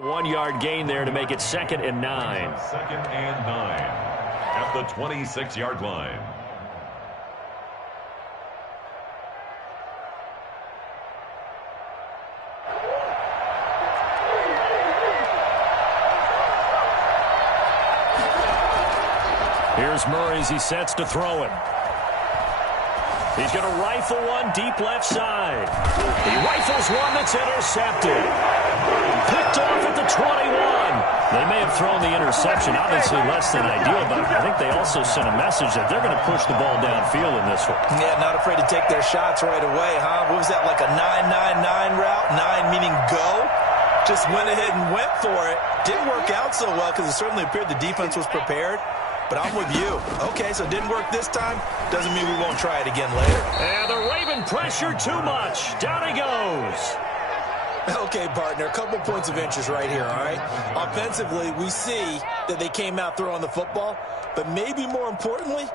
1-yard gain there to make it 2nd and 9. 2nd and 9 at the 26-yard line. Here's Murray as he sets to throw it. He's going to rifle one deep left side. He rifles one that's intercepted. Picked off at the 21. They may have thrown the interception, obviously less than ideal, but I think they also sent a message that they're going to push the ball downfield in this one. Yeah, not afraid to take their shots right away, huh? What was that, like a 9-9-9 route? 9 meaning go? Just went ahead and went for it. Didn't work out so well because it certainly appeared the defense was prepared. But I'm with you. Okay, so it didn't work this time. Doesn't mean we won't try it again later. And the Raven pressure too much. Down he goes. Okay, partner, a couple points of interest right here, all right? Offensively, we see that they came out throwing the football, but maybe more importantly,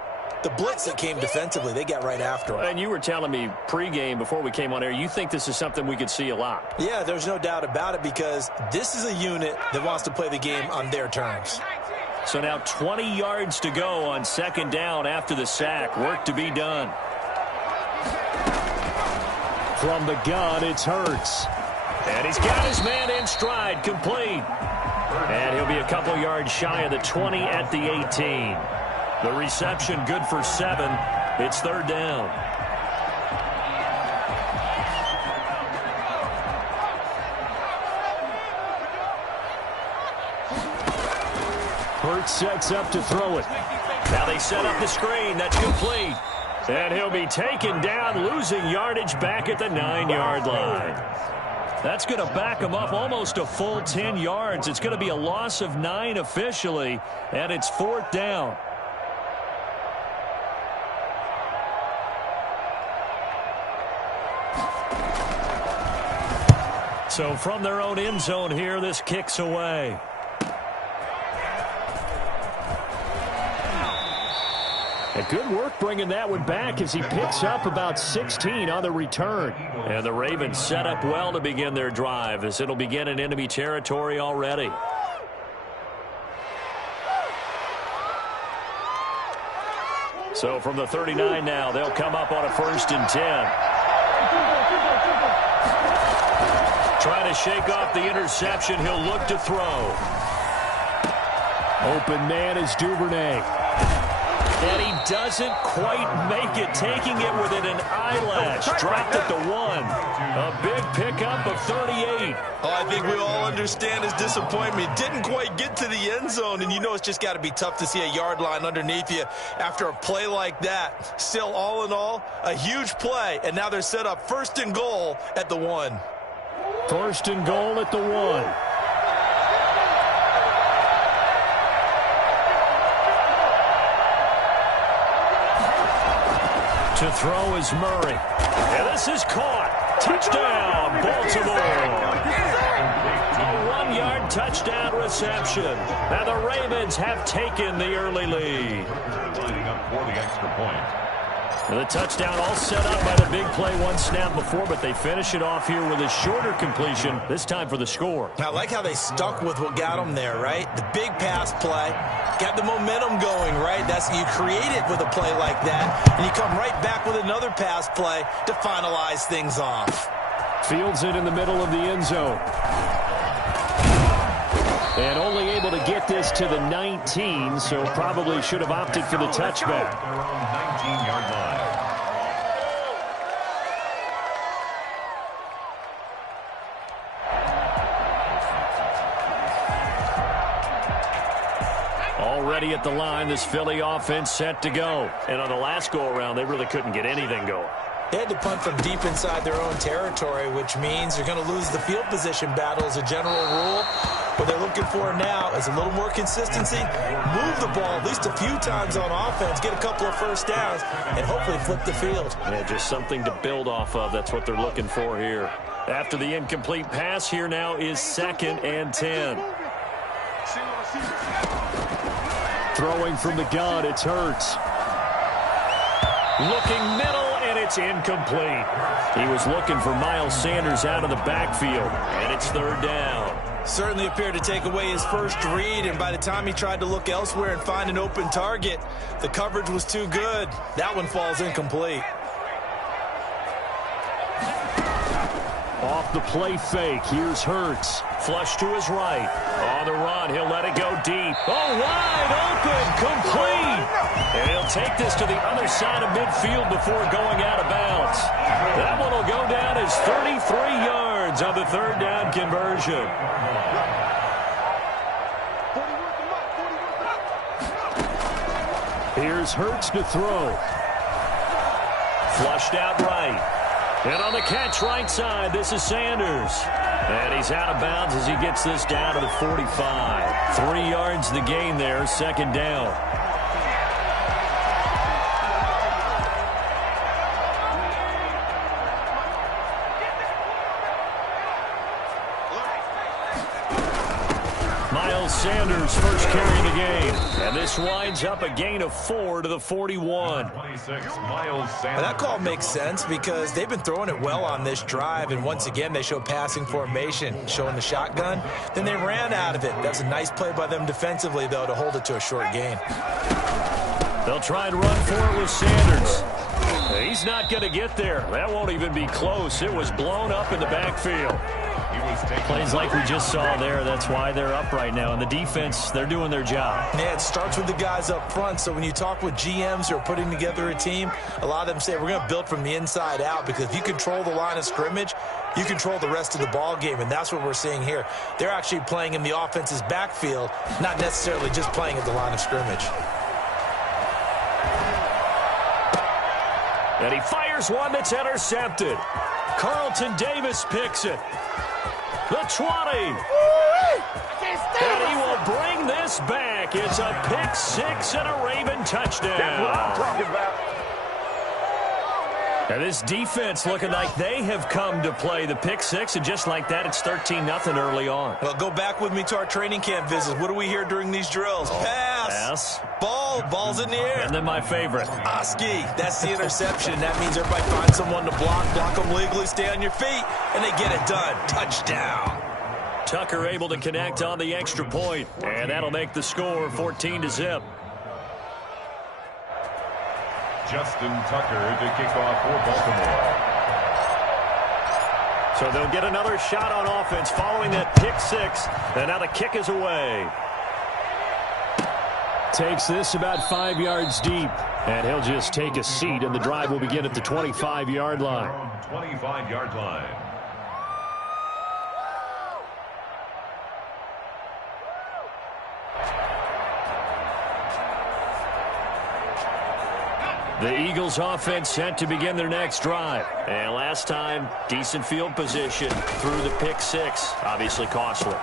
the blitz that came defensively, they got right after it. And you were telling me pregame before we came on air, you think this is something we could see a lot. Yeah, there's no doubt about it because this is a unit that wants to play the game on their terms. So now 20 yards to go on 2nd down after the sack. Work to be done. From the gun, it's Hurts. And he's got his man in stride, complete. And he'll be a couple yards shy of the 20 at the 18. The reception good for 7. It's 3rd down. Hurts sets up to throw it. Now they set up the screen. That's complete. And he'll be taken down, losing yardage back at the 9-yard line. That's going to back him up almost a full 10 yards. It's going to be a loss of 9 officially, and it's 4th down. So from their own end zone here, this kicks away. And good work bringing that one back as he picks up about 16 on the return. And the Ravens set up well to begin their drive as it'll begin in enemy territory already. So from the 39 now, they'll come up on a 1st and 10. Trying to shake off the interception. He'll look to throw. Open man is Duvernay. And he doesn't quite make it, taking it within an eyelash. Dropped at the 1. A big pickup of 38. Oh, I think we all understand his disappointment. Didn't quite get to the end zone, and you know it's just got to be tough to see a yard line underneath you after a play like that. Still, all in all, a huge play, and now they're set up 1st and goal at the 1. 1st and goal at the 1. To throw is Murray. And this is caught. Touchdown, Baltimore. A 1-yard touchdown reception. And the Ravens have taken the early lead. Lining up for the extra point. And the touchdown all set up by the big play one snap before, but they finish it off here with a shorter completion, this time for the score. I like how they stuck with what got them there, right? The big pass play, got the momentum going, right? That's you create it with a play like that, and you come right back with another pass play to finalize things off. Fields it in the middle of the end zone. And only able to get this to the 19, so probably should have opted for the touchback. Their own 19-yard line. Already at the line, this Philly offense set to go. And on the last go-around, they really couldn't get anything going. They had to punt from deep inside their own territory, which means they're going to lose the field position battle as a general rule. What they're looking for now is a little more consistency, move the ball at least a few times on offense, get a couple of 1st downs, and hopefully flip the field. Yeah, just something to build off of. That's what they're looking for here. After the incomplete pass, here now is 2nd and 10. Throwing from the gun, it's Hurts. Looking middle, and it's incomplete. He was looking for Miles Sanders out of the backfield, and it's 3rd down. Certainly appeared to take away his first read, and by the time he tried to look elsewhere and find an open target, the coverage was too good. That one falls incomplete. Off the play fake, here's Hurts. Flush to his right. On the run, he'll let it go deep. Oh, wide open, complete. And he'll take this to the other side of midfield before going out of bounds. That one will go down as 33 yards on the third down conversion. Here's Hurts to throw. Flushed out right. And on the catch right side, this is Sanders. And he's out of bounds as he gets this down to the 45. 3 yards the gain there, second down. Sanders first carry of the game. And this winds up a gain of 4 to the 41. 26, Miles Sanders. That call makes sense because they've been throwing it well on this drive, and once again they show passing formation, showing the shotgun. Then they ran out of it. That's a nice play by them defensively, though, to hold it to a short gain. They'll try and run for it with Sanders. He's not going to get there. That won't even be close. It was blown up in the backfield. Plays like we just saw there. That's why they're up right now. And the defense, they're doing their job. Yeah, it starts with the guys up front. So when you talk with GMs who are putting together a team, a lot of them say we're going to build from the inside out, because if you control the line of scrimmage, you control the rest of the ball game, and that's what we're seeing here. They're actually playing in the offense's backfield, not necessarily just playing at the line of scrimmage. And he fires one that's intercepted. Carlton Davis picks it. The 20. And he will bring this back. It's a pick six and a Raven touchdown. That's what I'm talking about. And this defense looking like they have come to play the pick six, and just like that, it's 13-0 early on. Well, go back with me to our training camp visits. What do we hear during these drills? Pass. Ball's in the air. And then my favorite. Oski, that's the interception. That means everybody finds someone to block them legally, stay on your feet, and they get it done. Touchdown. Tucker able to connect on the extra point, and that'll make the score 14-0. Justin Tucker to kick off for Baltimore. So they'll get another shot on offense following that pick six, and now the kick is away. Takes this about 5 yards deep, and he'll just take a seat, and the drive will begin at the 25-yard line. 25-yard line. The Eagles offense set to begin their next drive. And last time, decent field position through the pick six. Obviously costly.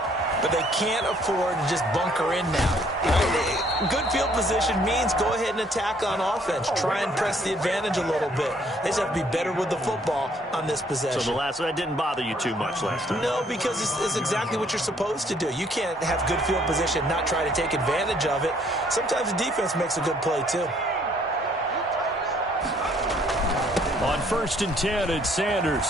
But they can't afford to just bunker in now. Good field position means go ahead and attack on offense. Try and press the advantage a little bit. They just have to be better with the football on this possession. So that didn't bother you too much last time? No, because it's exactly what you're supposed to do. You can't have good field position, not try to take advantage of it. Sometimes the defense makes a good play, too. On 1st and 10, it's Sanders.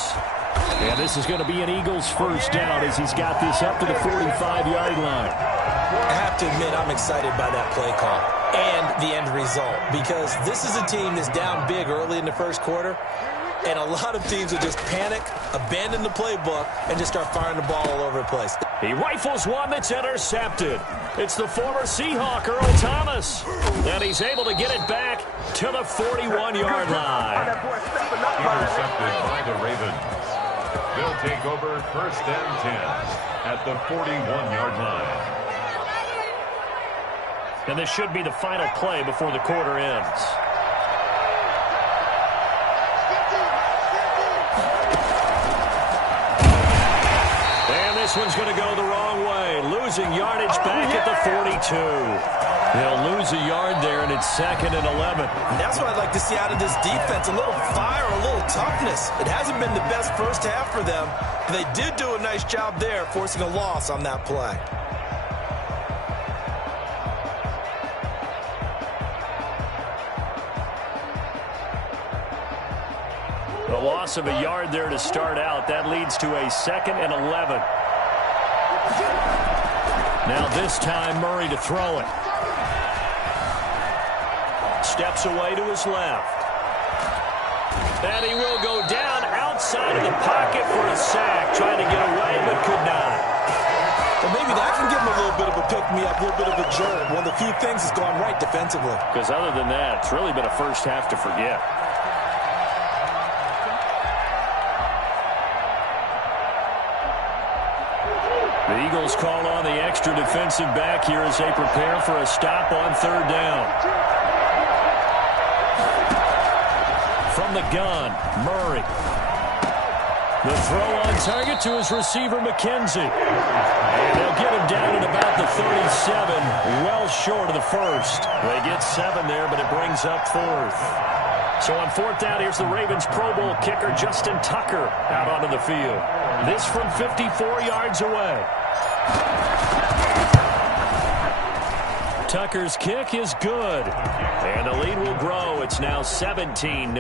And this is going to be an Eagles first down as he's got this up to the 45-yard line. I have to admit I'm excited by that play call and the end result, because this is a team that's down big early in the first quarter, and a lot of teams will just panic, abandon the playbook, and just start firing the ball all over the place. He rifles one that's intercepted. It's the former Seahawk, Earl Thomas. And he's able to get it back to the 41-yard line. Intercepted by the Ravens. They'll take over 1st and 10 at the 41-yard line. And this should be the final play before the quarter ends. And this one's going to go the wrong way. Losing yardage back at the 42. They'll lose a yard there, and it's 2nd and 11. And that's what I'd like to see out of this defense, a little fire, a little toughness. It hasn't been the best first half for them, but they did do a nice job there, forcing a loss on that play. The loss of a yard there to start out. That leads to a 2nd and 11. Now this time, Murray to throw it. Steps away to his left. And he will go down outside of the pocket for a sack. Tried to get away, but could not. Well, maybe that can give him a little bit of a pick-me-up, a little bit of a jolt. One of the few things that's gone right defensively. Because other than that, it's really been a first half to forget. The Eagles call on the extra defensive back here as they prepare for a stop on third down. From the gun, Murray. The throw on target to his receiver, McKenzie. And they'll get him down at about the 37, well short of the first. They get 7 there, but it brings up fourth. So on fourth down, here's the Ravens Pro Bowl kicker, Justin Tucker, out onto the field. This from 54 yards away. Tucker's kick is good. And the lead will grow. It's now 17-0.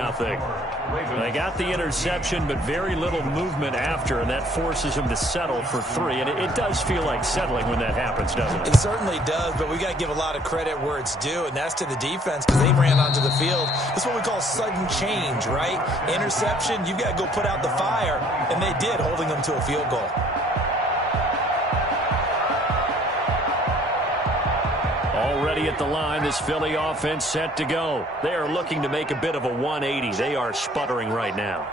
They got the interception, but very little movement after, and that forces him to settle for 3. And it does feel like settling when that happens, doesn't it? It certainly does, but we got to give a lot of credit where it's due, and that's to the defense because they ran onto the field. That's what we call sudden change, right? Interception, you've got to go put out the fire, and they did, holding them to a field goal. Already at the line, this Philly offense set to go. They are looking to make a bit of a 180. They are sputtering right now.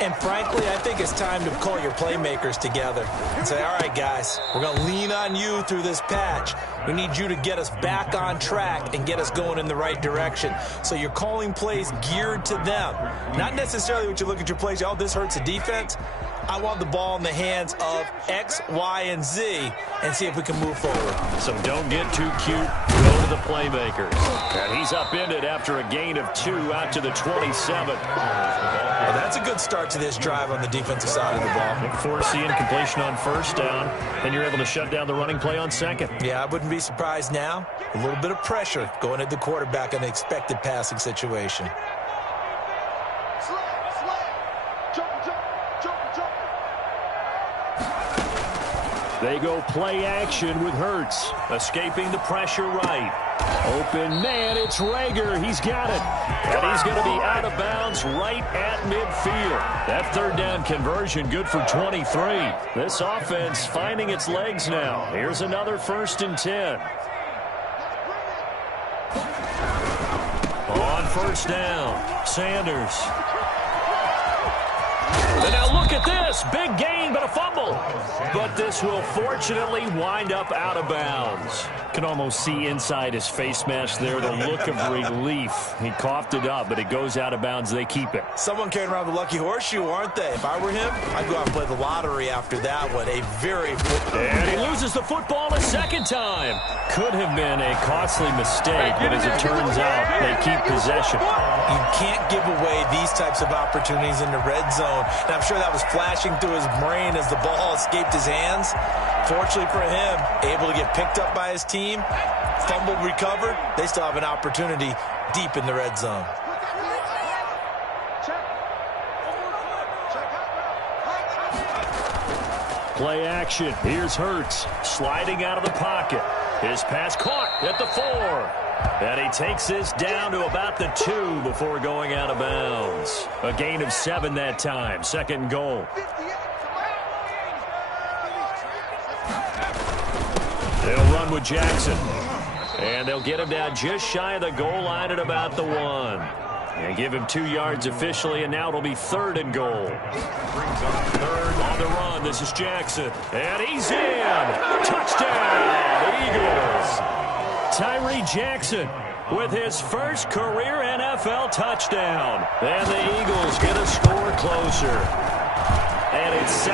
And frankly, I think it's time to call your playmakers together and say, all right, guys, we're going to lean on you through this patch. We need you to get us back on track and get us going in the right direction. So you're calling plays geared to them. Not necessarily what you look at your plays, oh, this hurts the defense. I want the ball in the hands of X, Y, and Z and see if we can move forward. So don't get too cute. Go to the playmakers. And he's upended after a gain of 2 out to the 27. Well, that's a good start to this drive on the defensive side of the ball. Force the incompletion on first down, and you're able to shut down the running play on second. Yeah, I wouldn't be surprised now. A little bit of pressure going at the quarterback in an expected passing situation. They go play action with Hurts, escaping the pressure right. Open man, it's Rager. He's got it. And he's going to be out of bounds right at midfield. That third down conversion good for 23. This offense finding its legs now. Here's another 1st and 10. On first down, Sanders. And now look at this. Big gain, but a fumble. But this will fortunately wind up out of bounds. Can almost see inside his face mask there the look of relief. He coughed it up, but it goes out of bounds. They keep it. Someone carrying around the lucky horseshoe, aren't they? If I were him, I'd go out and play the lottery after that one. A very... And he loses the football a second time. Could have been a costly mistake, but as it turns out, they keep possession. You can't give away these types of opportunities in the red zone. And I'm sure that was flashing through his brain as the ball escaped his hands. Fortunately for him, able to get picked up by his team, fumbled, recovered. They still have an opportunity deep in the red zone. Play action. Here's Hurts sliding out of the pocket. His pass caught at the 4. And he takes this down to about the 2 before going out of bounds. A gain of 7 that time. 2nd and goal. They'll run with Jackson. And they'll get him down just shy of the goal line at about the 1. And give him 2 yards officially, and now it'll be 3rd and goal. Brings up 3rd On the run, this is Jackson. And he's in. Touchdown, the Eagles. Tyree Jackson with his first career NFL touchdown. And the Eagles get a score closer. And it's 17-7.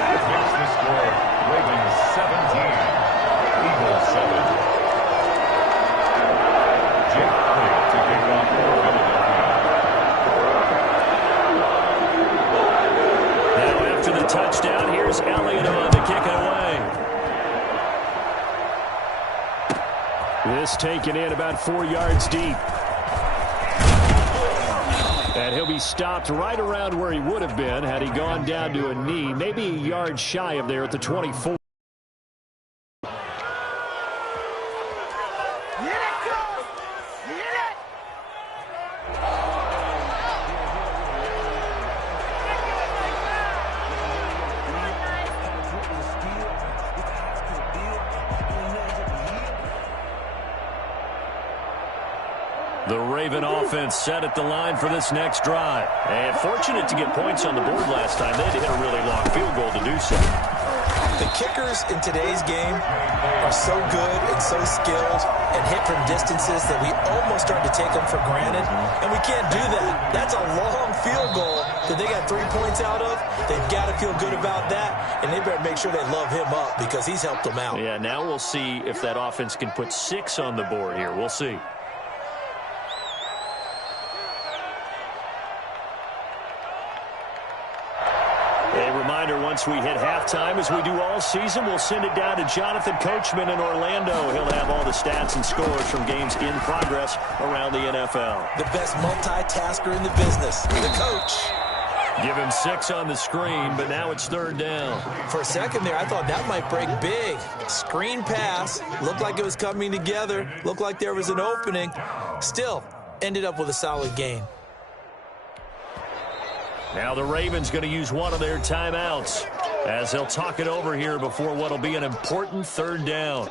That's the score. Ravens 17. Eagles 7. Jake Elliott to kick off for Philadelphia. Now after the touchdown, here's Elliott on to kick it away. This taken in about 4 yards deep. And And he'll be stopped right around where he would have been had he gone down to a knee, maybe a yard shy of there at the 24. The Raven offense set at the line for this next drive. And fortunate to get points on the board last time. They had to hit a really long field goal to do so. The kickers in today's game are so good and so skilled and hit from distances that we almost start to take them for granted. And we can't do that. That's a long field goal that they got 3 points out of. They've got to feel good about that. And they better make sure they love him up because he's helped them out. Yeah, now we'll see if that offense can put 6 on the board here. We'll see. Once we hit halftime, as we do all season, we'll send it down to Jonathan Coachman in Orlando. He'll have all the stats and scores from games in progress around the NFL. The best multitasker in the business, the coach. Give him 6 on the screen, but now it's 3rd down. For a second there, I thought that might break big. Screen pass, looked like it was coming together, looked like there was an opening. Still, ended up with a solid gain. Now the Ravens going to use one of their timeouts as they'll talk it over here before what will be an important 3rd down.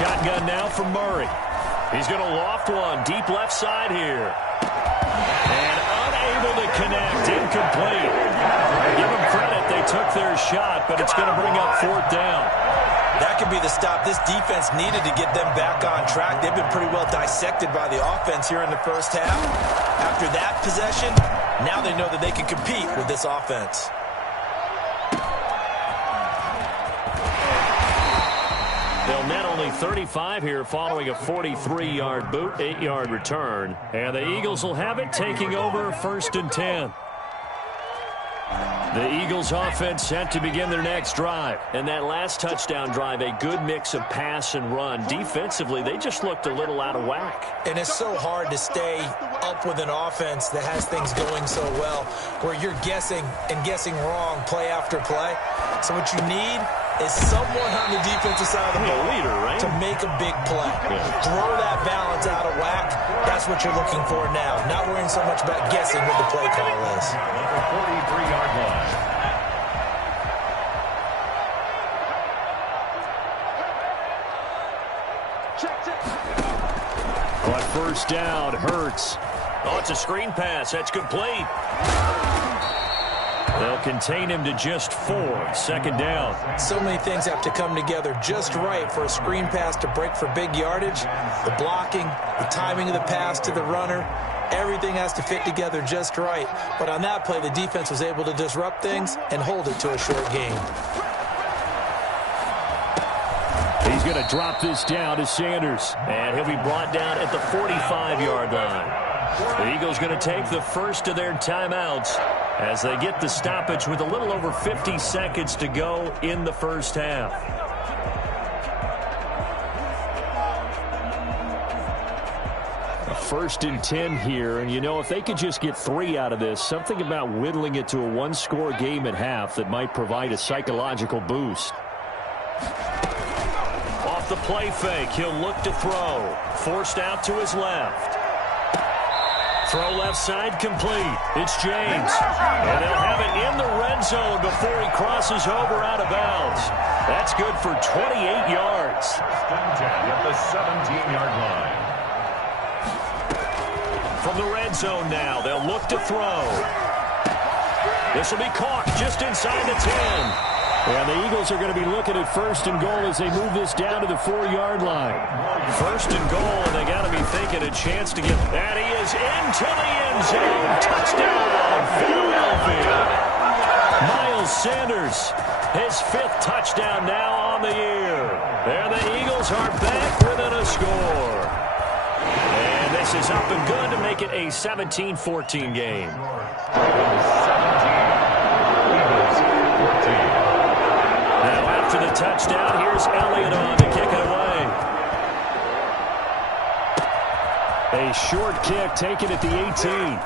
Shotgun now for Murray. He's going to loft one deep left side here. And unable to connect. Incomplete. Give them credit. They took their shot, but it's going to bring up 4th down. That could be the stop this defense needed to get them back on track. They've been pretty well dissected by the offense here in the first half. After that possession, now they know that they can compete with this offense. They'll net only 35 here following a 43-yard boot, 8-yard return. And the Eagles will have it taking over 1st and 10. The Eagles offense set to begin their next drive. And that last touchdown drive, a good mix of pass and run. Defensively, they just looked a little out of whack. And it's so hard to stay up with an offense that has things going so well, where you're guessing and guessing wrong play after play. So what you need is someone on the defensive side of the ball leader, right? to make a big play. Yeah. Throw that balance out of whack. That's what you're looking for now. Not worrying so much about guessing what the play call is. The 43-yard line. On 1st down, Hurts. Oh, it's a screen pass. That's complete. They'll contain him to just 4. 2nd down. So many things have to come together just right for a screen pass to break for big yardage. The blocking, the timing of the pass to the runner, everything has to fit together just right. But on that play, the defense was able to disrupt things and hold it to a short gain. He's going to drop this down to Sanders. And he'll be brought down at the 45-yard line. The Eagles going to take the first of their timeouts as they get the stoppage with a little over 50 seconds to go in the first half. A 1st and 10 here, and you know, if they could just get 3 out of this, something about whittling it to a 1-score game at half that might provide a psychological boost. Off the play fake, he'll look to throw. Forced out to his left. Throw left side complete. It's James. And they'll have it in the red zone before he crosses over out of bounds. That's good for 28 yards. At the 17-yard line. From the red zone now, they'll look to throw. This will be caught just inside the 10. And the Eagles are going to be looking at 1st and goal as they move this down to the 4-yard line. 1st and goal, and they got to be thinking a chance to get. And he is into the end zone. Touchdown, Philadelphia. Miles Sanders His 5th touchdown now on the year. And the Eagles are back within a score. And this is up and good to make it a 17-14 game. 17. Now after the touchdown, here's Elliott on to kick it away. A short kick taken at the 18.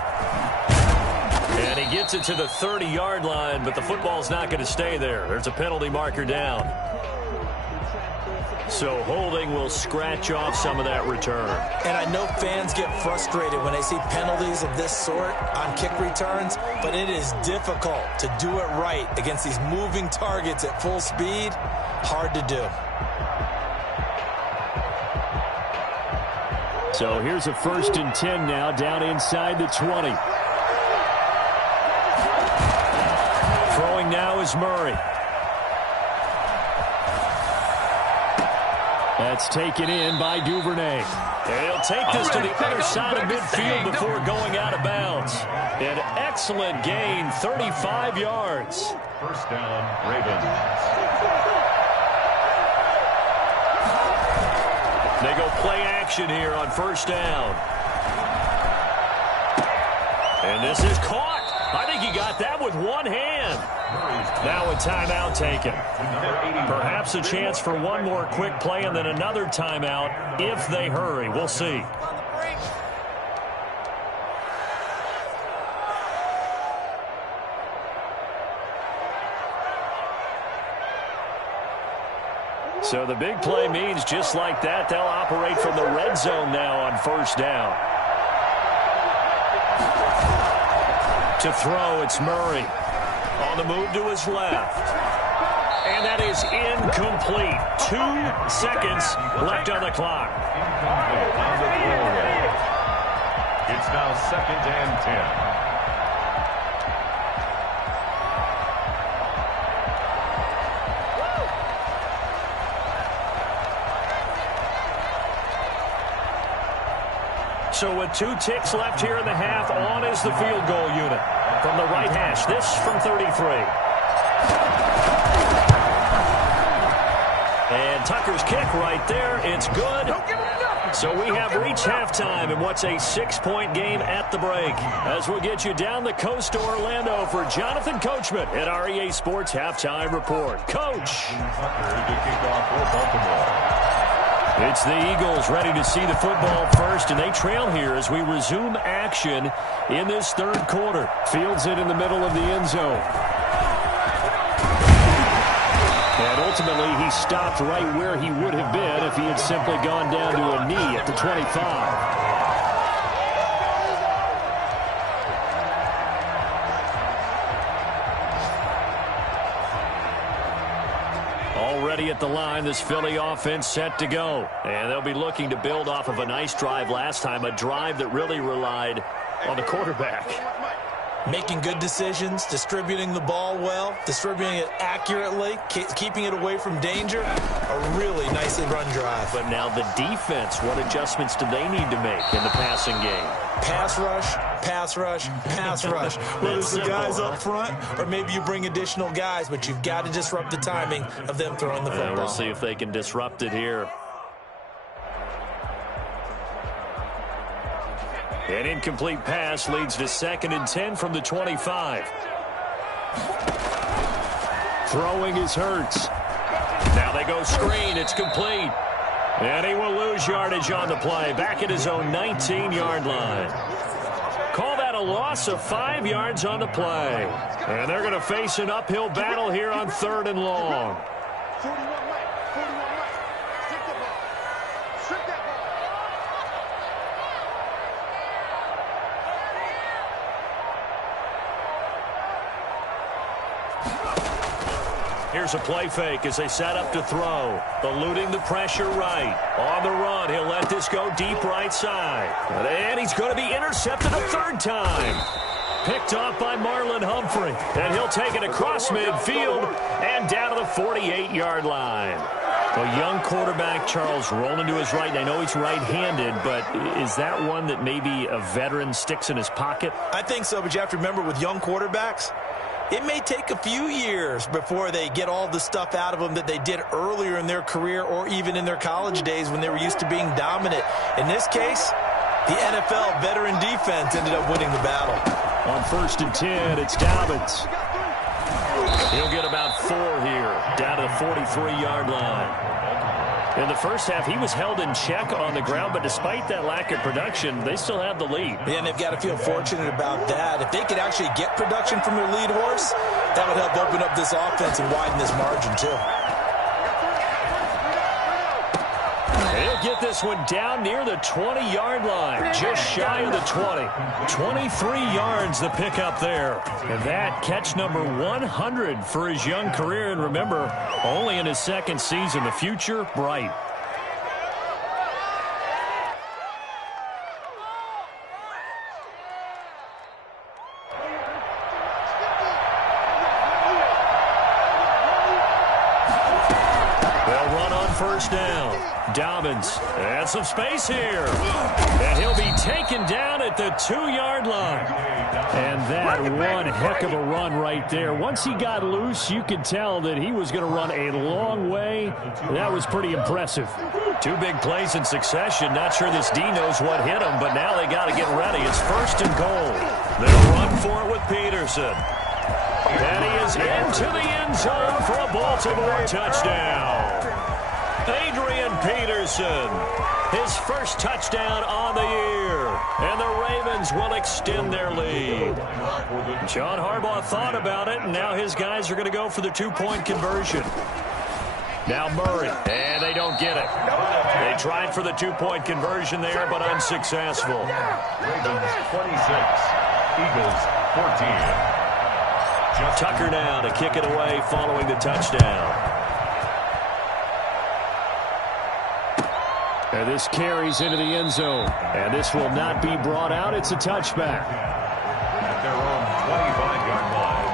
And he gets it to the 30-yard line, but the football's not going to stay there. There's a penalty marker down. So holding will scratch off some of that return. And I know fans get frustrated when they see penalties of this sort on kick returns, but it is difficult to do it right against these moving targets at full speed. Hard to do. So here's a 1st and 10 now down inside the 20. Throwing now is Murray. That's taken in by Duvernay. And he'll take this to the other side of midfield before going out of bounds. An excellent gain, 35 yards. First down, Ravens. They go play action here on 1st down. And this is caught. I think he got that with one hand. Now a timeout taken. Perhaps a chance for one more quick play and then another timeout if they hurry. We'll see. So the big play means just like that, they'll operate from the red zone now on 1st down. To throw, it's Murray. On the move to his left. And that is incomplete. 2 seconds left on the clock. It's now 2nd and 10. So with 2 ticks left here in the half, on is the field goal unit. From the right hash, this from 33. And Tucker's kick right there. It's good. So we have reached halftime in what's a 6-point game at the break. As we'll get you down the coast to Orlando for Jonathan Coachman at our EA Sports Halftime Report. Coach. It's the Eagles ready to see the football first, and they trail here as we resume action in this 3rd quarter. Fields it in the middle of the end zone. And ultimately, he stopped right where he would have been if he had simply gone down to a knee at the 25. Already at the line, this Philly offense set to go. And they'll be looking to build off of a nice drive last time, a drive that really relied on the quarterback. Making good decisions, distributing the ball well, distributing it accurately, keeping it away from danger. A really nicely run drive. But now the defense, what adjustments do they need to make in the passing game? Pass rush, pass rush, pass rush. Whether it's the guys up front or maybe you bring additional guys, but you've got to disrupt the timing of them throwing the football. We'll see if they can disrupt it here. An incomplete pass leads to 2nd and 10 from the 25. Throwing is Hurts. Now they go screen. It's complete. And he will lose yardage on the play. Back at his own 19-yard line. Call that a loss of 5 yards on the play. And they're going to face an uphill battle here on 3rd and long. Here's a play fake as they set up to throw. Eluding the pressure right. On the run, he'll let this go deep right side. And he's going to be intercepted a 3rd time. Picked off by Marlon Humphrey. And he'll take it across midfield and down to the 48-yard line. A young quarterback, Charles, rolling to his right. I know he's right-handed, but is that one that maybe a veteran sticks in his pocket? I think so, but you have to remember with young quarterbacks, It may take a few years before they get all the stuff out of them that they did earlier in their career or even in their college days when they were used to being dominant. In this case, the NFL veteran defense ended up winning the battle. On 1st and 10, it's Dobbins. He'll get about 4 here, down to the 43-yard line. In the first half, he was held in check on the ground, but despite that lack of production, they still have the lead. Yeah, and they've got to feel fortunate about that. If they could actually get production from their lead horse, that would help open up this offense and widen this margin, too. He'll get this one down near the 20-yard line, just shy of the 20. 23 yards the pickup there. And that catch number 100 for his young career. And remember, only in his second season, the future bright. They'll run on 1st down. Dobbins, and some space here. And he'll be taken down at the 2-yard line. And that one heck of a run right there. Once he got loose, you could tell that he was going to run a long way. That was pretty impressive. 2 big plays in succession. Not sure this D knows what hit him, but now they got to get ready. It's 1st and goal. They'll run for it with Peterson. And he is into the end zone for a Baltimore touchdown. Adrian Peterson, his first touchdown on the year, and the Ravens will extend their lead. John Harbaugh thought about it, and now his guys are going to go for the 2-point conversion. Now Murray, and they don't get it. They tried for the 2-point conversion there, but unsuccessful. Ravens 26, Eagles 14. Tucker now to kick it away following the touchdown. And this carries into the end zone. And this will not be brought out. It's a touchback. At their own 25-yard line.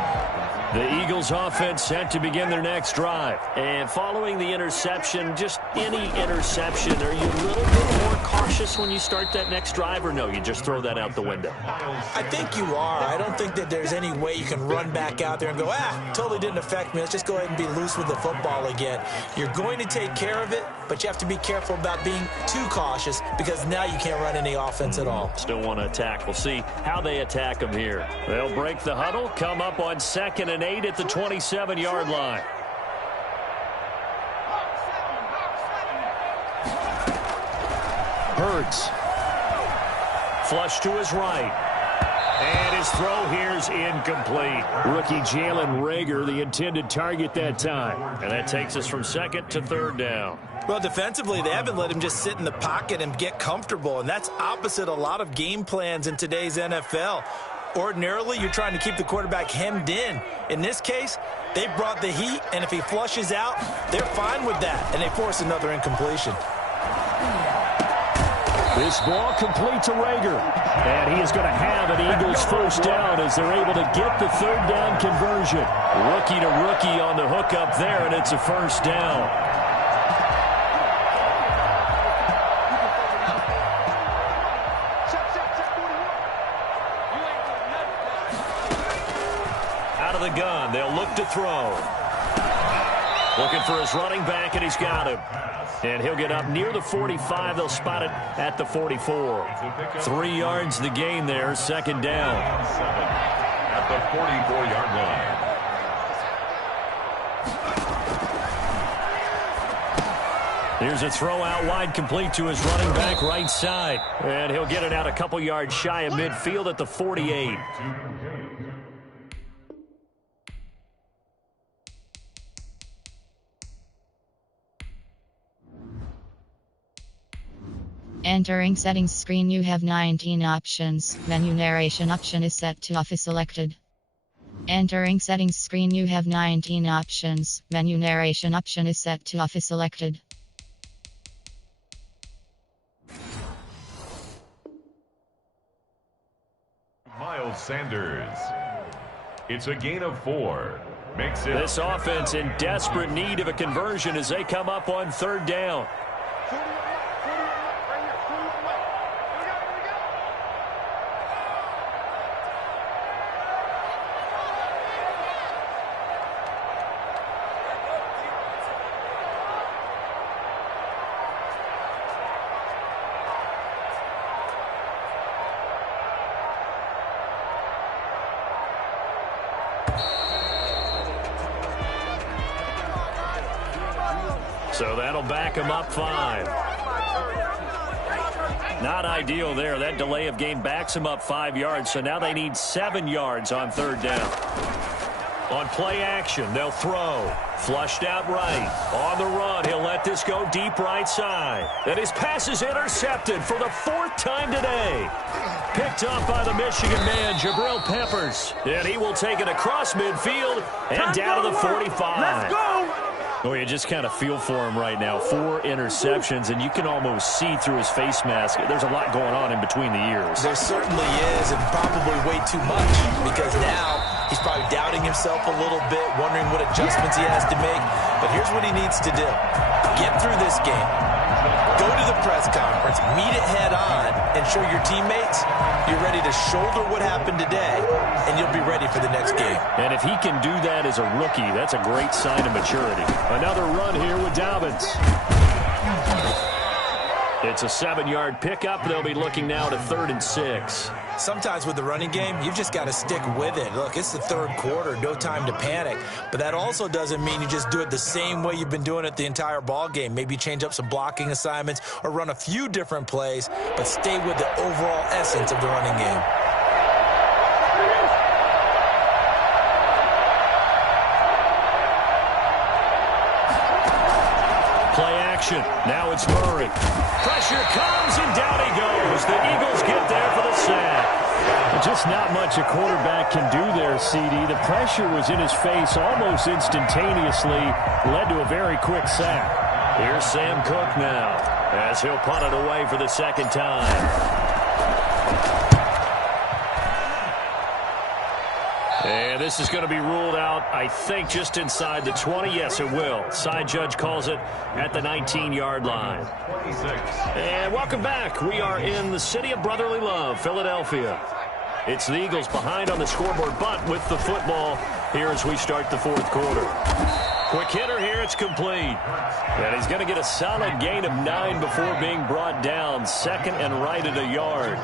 The Eagles offense set to begin their next drive. And following the interception, just any interception, are you a little bit more cautious when you start that next drive, or no, you just throw that out the window? I think you are. I don't think that there's any way you can run back out there and go, totally didn't affect me. Let's just go ahead and be loose with the football again. You're going to take care of it, but you have to be careful about being too cautious because now you can't run any offense at all. Still want to attack. We'll see how they attack them here. They'll break the huddle, come up on 2nd and 8 at the 27-yard line. Hurts. Flush to his right. And his throw here is incomplete. Rookie Jalen Reagor, the intended target that time. And that takes us from 2nd to 3rd down. Well, defensively, they haven't let him just sit in the pocket and get comfortable, and that's opposite a lot of game plans in today's NFL. Ordinarily, you're trying to keep the quarterback hemmed in. In this case, they brought the heat, and if he flushes out, they're fine with that, and they force another incompletion. This ball complete to Reagor. And he is going to have an Eagles 1st down as they're able to get the 3rd down conversion. Rookie to rookie on the hook up there, and it's a 1st down. Out of the gun, they'll look to throw. Looking for his running back, and he's got him. And he'll get up near the 45. They'll spot it at the 44. 3 yards the gain there, 2nd down. At the 44-yard line. Here's a throw out wide, complete to his running back right side. And he'll get it out a couple yards shy of midfield at the 48. Entering settings screen, you have 19 options. Menu narration option is set to off is selected. Entering settings screen, you have 19 options. Menu narration option is set to off is selected. Miles Sanders. It's a gain of 4. Makes it. This offense in desperate need of a conversion as they come up on 3rd down. So that'll back him up 5. Not ideal there. That delay of game backs him up 5 yards. So now they need 7 yards on 3rd down. On play action, they'll throw. Flushed out right. On the run, he'll let this go deep right side. And his pass is intercepted for the 4th time today. Picked up by the Michigan man, Jabril Peppers. And he will take it across midfield and down to the 45. Let's go! Oh, you just kind of feel for him right now. 4 interceptions, and you can almost see through his face mask. There's a lot going on in between the ears. There certainly is, and probably way too much, because now he's probably doubting himself a little bit, wondering what adjustments he has to make. But here's what he needs to do. Get through this game. Go to the press conference, meet it head on, and show your teammates you're ready to shoulder what happened today, and you'll be ready for the next game. And if he can do that as a rookie, that's a great sign of maturity. Another run here with Dobbins. It's a 7-yard pickup. They'll be looking now to 3rd and 6. Sometimes with the running game, you've just got to stick with it. Look, it's the 3rd quarter, no time to panic. But that also doesn't mean you just do it the same way you've been doing it the entire ball game. Maybe change up some blocking assignments or run a few different plays, but stay with the overall essence of the running game. Play action. Now it's Murray. Pressure comes, and down he goes. The Eagles get there for the sack. Just not much a quarterback can do there, CD. The pressure was in his face almost instantaneously. Led to a very quick sack. Here's Sam Cook now, as he'll punt it away for the 2nd time. And this is going to be ruled out, I think, just inside the 20. Yes, it will. Side judge calls it at the 19-yard line. And welcome back. We are in the city of brotherly love, Philadelphia. It's the Eagles behind on the scoreboard, but with the football here as we start the 4th quarter. Quick hitter here, it's complete. And he's going to get a solid gain of 9 before being brought down. 2nd and right at a yard.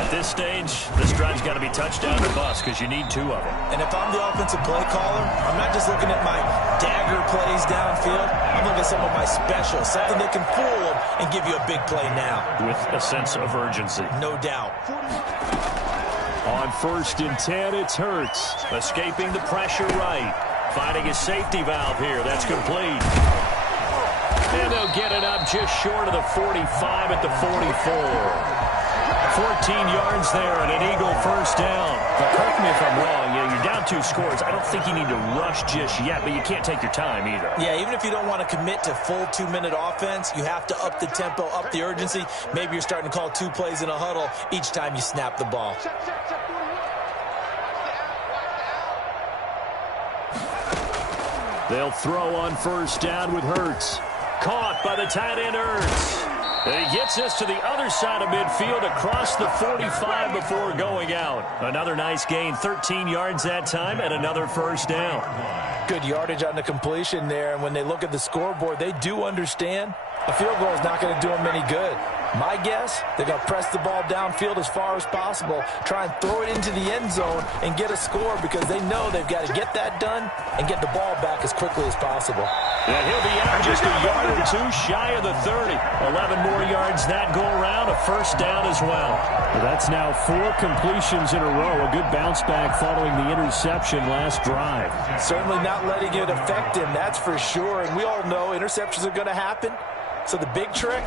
At this stage, this drive's got to be touchdown or bust because you need 2 of them. And if I'm the offensive play caller, I'm not just looking at my dagger plays downfield. I'm looking at some of my specials, something that can fool them and give you a big play now. With a sense of urgency. No doubt. On 1st and 10, it's Hurts. Escaping the pressure right. Finding his safety valve here. That's complete. And they'll get it up just short of the 45 at the 44. 14 yards there and an Eagle 1st down. Now, correct me if I'm wrong. You're down 2 scores. I don't think you need to rush just yet, but you can't take your time either. Yeah, even if you don't want to commit to full 2-minute offense, you have to up the tempo, up the urgency. Maybe you're starting to call 2 plays in a huddle each time you snap the ball. They'll throw on 1st down with Hurts. Caught by the tight end Hurts. And he gets us to the other side of midfield across the 45 before going out. Another nice gain, 13 yards that time, and another 1st down. Good yardage on the completion there, and when they look at the scoreboard, they do understand a field goal is not going to do them any good. My guess, they're going to press the ball downfield as far as possible, try and throw it into the end zone and get a score because they know they've got to get that done and get the ball back as quickly as possible. And he'll be out just a yard or 2 shy of the 30. 11 more yards that go around, a 1st down as well. That's now 4 completions in a row. A good bounce back following the interception last drive. Certainly not letting it affect him, that's for sure. And we all know interceptions are going to happen. So the big trick,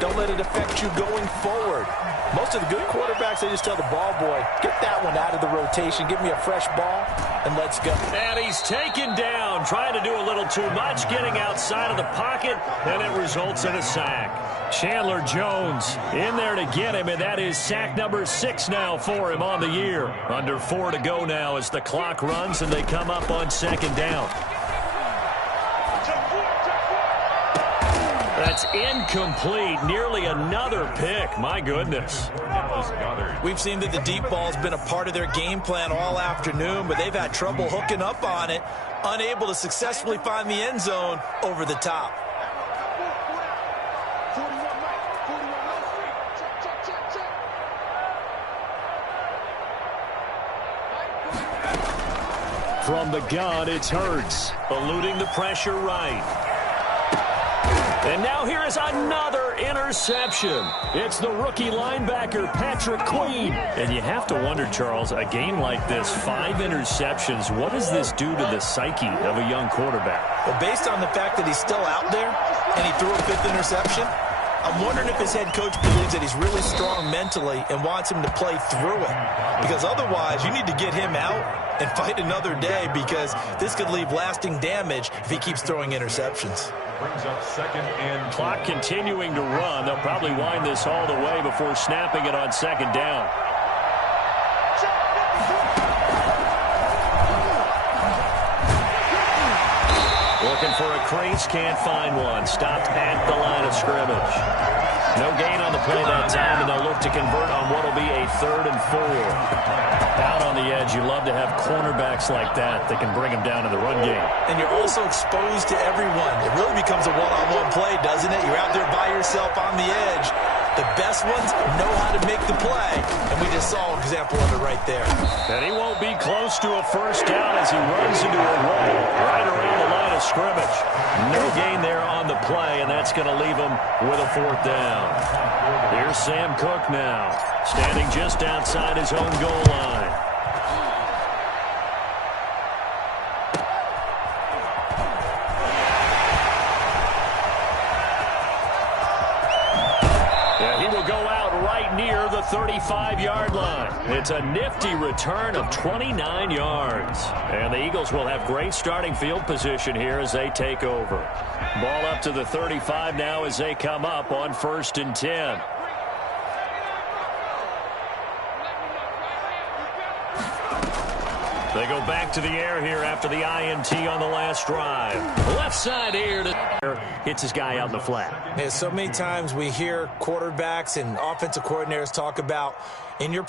don't let it affect you going forward. Most of the good quarterbacks, they just tell the ball boy, get that one out of the rotation, give me a fresh ball, and let's go. And he's taken down, trying to do a little too much, getting outside of the pocket, and it results in a sack. Chandler Jones in there to get him, and that is sack number 6 now for him on the year. Under 4 to go now as the clock runs, and they come up on 2nd down. That's incomplete. Nearly another pick. My goodness. We've seen that the deep ball's been a part of their game plan all afternoon, but they've had trouble hooking up on it, unable to successfully find the end zone over the top. From the gun, it's Hurts. Eluding the pressure right. And now here is another interception. It's the rookie linebacker, Patrick Queen. And you have to wonder, Charles, a game like this, 5 interceptions, what does this do to the psyche of a young quarterback? Well, based on the fact that he's still out there and he threw a 5th interception, I'm wondering if his head coach believes that he's really strong mentally and wants him to play through it. Because otherwise, you need to get him out and fight another day, because this could leave lasting damage if he keeps throwing interceptions. Brings up 2nd and Clock continuing to run. They'll probably wind this all the way before snapping it on 2nd down. Looking for a crease, can't find one. Stopped at the line of scrimmage. No gain on the play that time, and they'll look to convert on what will be a 3rd and 4. Out on the edge, you love to have cornerbacks like that can bring them down in the run game. And you're also exposed to everyone. It really becomes a one-on-one play, doesn't it? You're out there by yourself on the edge. The best ones know how to make the play, and we just saw an example of it right there. And he won't be close to a 1st down as he runs into a wall right around the line of scrimmage. No gain there on the play, and that's going to leave him with a 4th down. Here's Sam Cook now, standing just outside his own goal line. Near the 35-yard line. It's a nifty return of 29 yards. And the Eagles will have great starting field position here as they take over. Ball up to the 35 now as they come up on 1st and 10. They go back to the air here after the INT on the last drive. Left side here to hits his guy out in the flat. Yeah, so many times we hear quarterbacks and offensive coordinators talk about in your